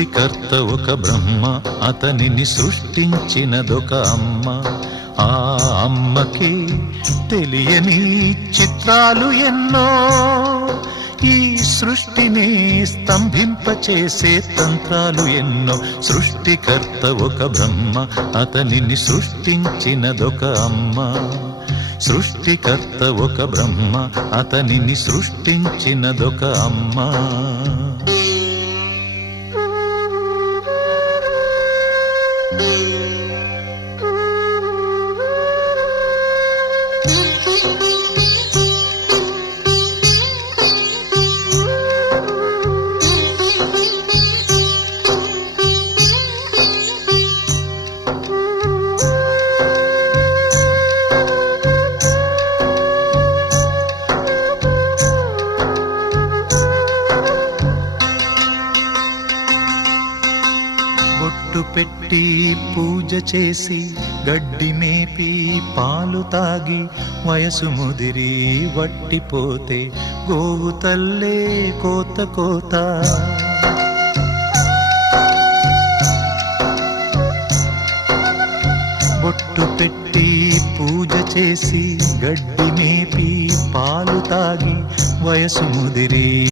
సృష్టికర్త ఒక బ్రహ్మ, అతనిని సృష్టించినదొక అమ్మ. ఆ అమ్మకి తెలియని చిత్రాలు ఎన్నో, ఈ సృష్టిని స్తంభింపచేసే తంత్రాలు ఎన్నో. సృష్టికర్త ఒక బ్రహ్మ, అతనిని సృష్టించినదొక అమ్మ. సృష్టికర్త ఒక బ్రహ్మ, అతనిని సృష్టించినదొక అమ్మ. బొట్టు పెట్టి పూజ చేసి, గడ్డి మేపి పాలు తాగి, వయసు ముదిరి వట్టిపోతే గోవు తల్లే కోత కోత. బొట్టు పెట్టి పూజ చేసి, గడ్డి మేపి పాలు తాగి, వయసు ముదిరి